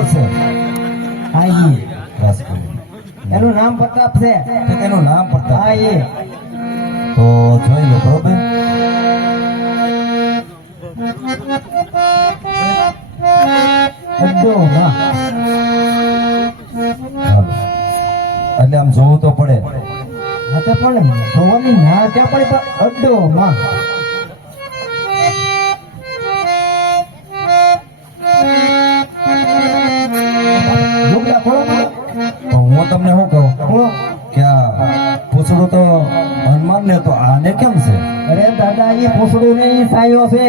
રાજગોર છે હા ઈ રાજગોર એનું નામ પ્રતાપ છે. એનું નામ પ્રતાપ. હા ઈ તો જોઈ લો બરોબર. અડ્ડો માં હાલો. એટલે આમ જોવું તો પડે. હા તો પણ જોવાની ના ત્યાં પડે પણ અડ્ડો માં લુગડા ખોલો ને. તો હું તમને શું કહું ખોલો. કે આ પૂછડું તો હનુમાન ને તો આને કેમ છે અરે દાદા એ પૂછડું નહીં સાયો છે.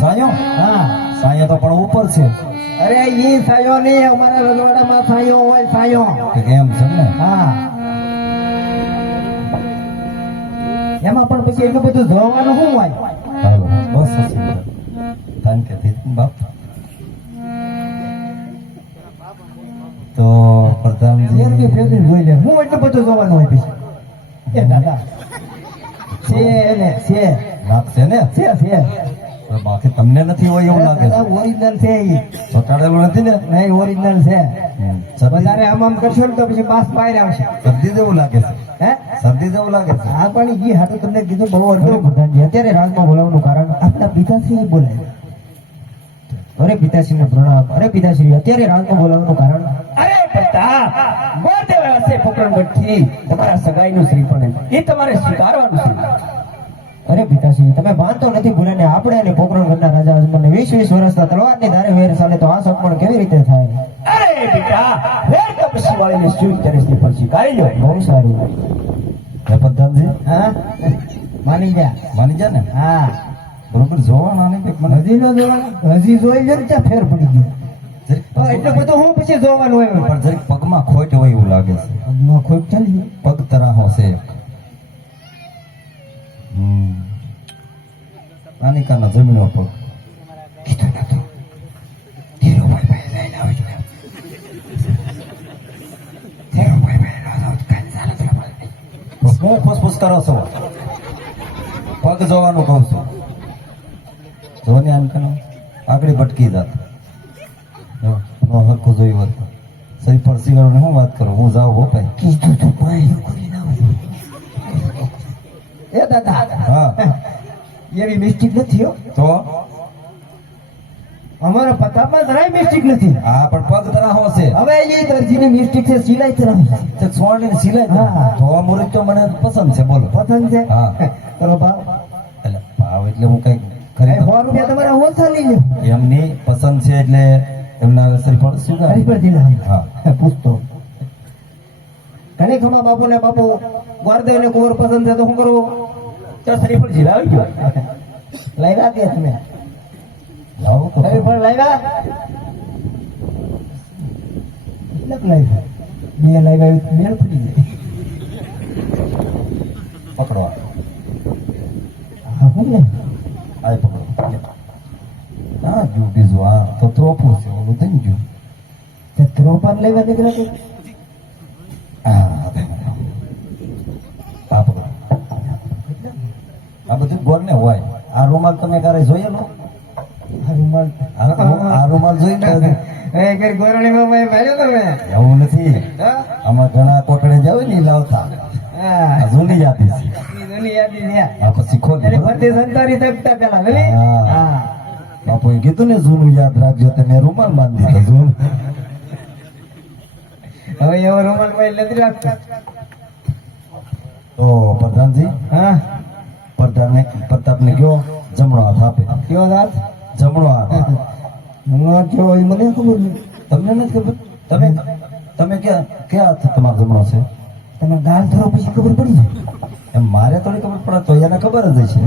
સાયો? હા સાયો તો પણ ઉપર છે અરે ઈ સાયો નહીં અમારા રજવાડામાં સાયો હોય સાયો. કે એમ છે ને. હા એમાં પણ પછી એટલું બધું જોવાનું શું હોય. હાલો બસ હસી થેન્ક યુ બાપ. તો પ્રધાનજી ફેરવી ફેરવી જોઈ લે હું એટલું બધું જોવાનું હોય પછી. એ દાદા છે ને છે લાગશે ને છે છે પણ બાકી તમને નથી હોય એવું લાગે છે. ઓરિજિનલ છે ઈ ચોટાડેલું નથી ને. નહીં ઓરિજિનલ છે. શરદી વધારે આમ કરશો ને તો પછી બાસ બહાર આવશે. શરદી જેવું લાગે છે. હે શરદી જેવું લાગે છે. આ પણ ઈ હાથે તમને કીધું બહુ અડધો પ્રધાનજી અત્યારે રાજમાં બોલાવવાનું કારણ આપણા પિતાશ્રી બોલાય. અરે પિતાશ્રીને પ્રણામ. અરે પિતાશ્રી અત્યારે રાજમાં બોલાવવાનું કારણ અરે પ્રતાપ ગોરદેવ હશે પોકરણગઢથી તમારા સગાઈનું શ્રીફળ એ તમારે સ્વીકારવાનું છે. અરે પિતાશ્રી તમે માનતો નથી ભૂલાને આપણે અને પોકરણગઢના રાજા અજમલને 20 વર્ષના તલવારની ધારે વેર ચાલે તો આ સપણ કેવી રીતે થાય. અરે બેટા વેર તો પછી વાળીને શું કરે શ્રીફળ સ્વીકારી લો. બહુ સારું. હે પ્રધાનજી હા માની જા. માની જા ને. હા બરોબર જોવાના ને કંઈક મને હજી ન જોવાના હજી જોઈ લે ત્યાં ફેર પડી ગયો. એટલે બધું હું પછી જોવાનું હોય પણ જરીક પગમાં ખોટ હોય એવું લાગે છે. પગમાં ખોટ ચાલી પગ તરાહો છે એક. આનિકાના જમીનો પગ કીધું નતું ધીરુભાઈ ભાઈ લઈને આવજો. ધીરુભાઈ ભાઈ રાજા કાંઈ ચાલે છે ભાઈ. હું ફૂસફૂસ કરો છો પગ જોવાનું કહું છું. જો ને આનિકાનો આગળ ભટકી જાત હરખું જોયું હતું. શ્રીફળ સિવાય હું વાત કરું. હું જાઉં હો ભાઈ. કીધું તું ભાઈ કરી નાખું. એ દાદા હા એવી મિસ્ટેક નથી હો. તો અમારા પતામાં જરાય મિસ્ટેક નથી. આ પણ પગ તરાહો છે. હવે એ દરજીની મિસ્ટેક છે સિલાઈ તરફ તે સોની સિલાઈ હા. ધોવા મુરત તો મને પસંદ છે. બોલો પસંદ છે. હા. ચલો ભાવ એટલે ભાવ એટલે હું કઈ એ 100 રૂપિયા તમારા ઓછા લઈ લો. એમની પસંદ છે એટલે એમના શ્રીફળ સ્વીકાર. હરિપર જિલ્લા હા પૂછતો ઘણી ખમા બાપુ ને બાપુ ગોરદેવ ને કુંવર પસંદ છે તો શું કરવું. તો શ્રીફળ જિલ્લા આવી ગયો. લાવ્યા કે તમે લાવો તો શ્રીફળ લાવ્યા કેટલાક લાવ્યા. 2 લાવ્યા મેળ પડી જાય. પકડો હા હું ને આ પકડો. હા જો બીજું આ તો ત્રોફું છે. ઓલું થઈ ગયું. તે ત્રોપાર લેવા નીકળ્યા કે આ પકડો. આ બધું ગોળ ને હોય. આ રૂમાલ તમે ક્યારે જોયેલો? આ રૂમાલ આ રૂમાલ જોઈ ને એ કે ગોરણીમાં ભાઈ માર્યો તમે. એવું નથી. હા આમાં ઘણા કોટડે જાવ ને ઈ લાવતા. હા આ જૂની યાદી છે. જૂની યાદી છે. આ પછી ખોલી એની ફરતી સંતારી શકતા પેલા ભલે. હા. હા બાપુએ કીધું ને જૂનું યાદ રાખજો. તમે રૂમાલ બાંધી દીધો જૂનું. હવે એવો રૂમાલ કોઈ નથી રાખતા. તો પ્રધાનજી હા પ્રતાપને કયો જમણો હાથ આપે. કયો વાત જમણો હાથ. હું કયો એ મને ખબર નહીં. તમને નથી ખબર? તમે ક્યાં હાથ તમારો જમણો છે? તમે ગાલ ધરો પછી ખબર પડી જાય. એમ મારે થોડી ખબર પડે તો એને ખબર જ હશે.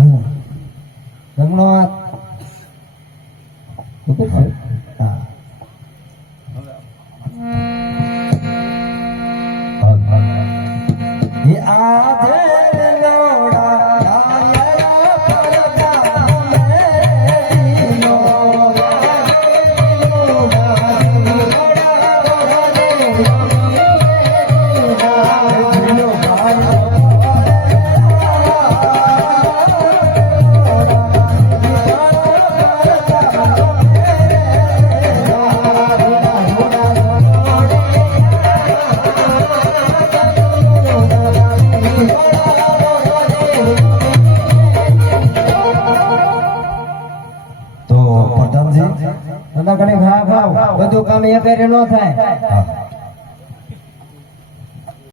જમણો હાથ ખબર છે? હા એ આજે હા ખાવ બધું કામ એક હારે ન થાય હા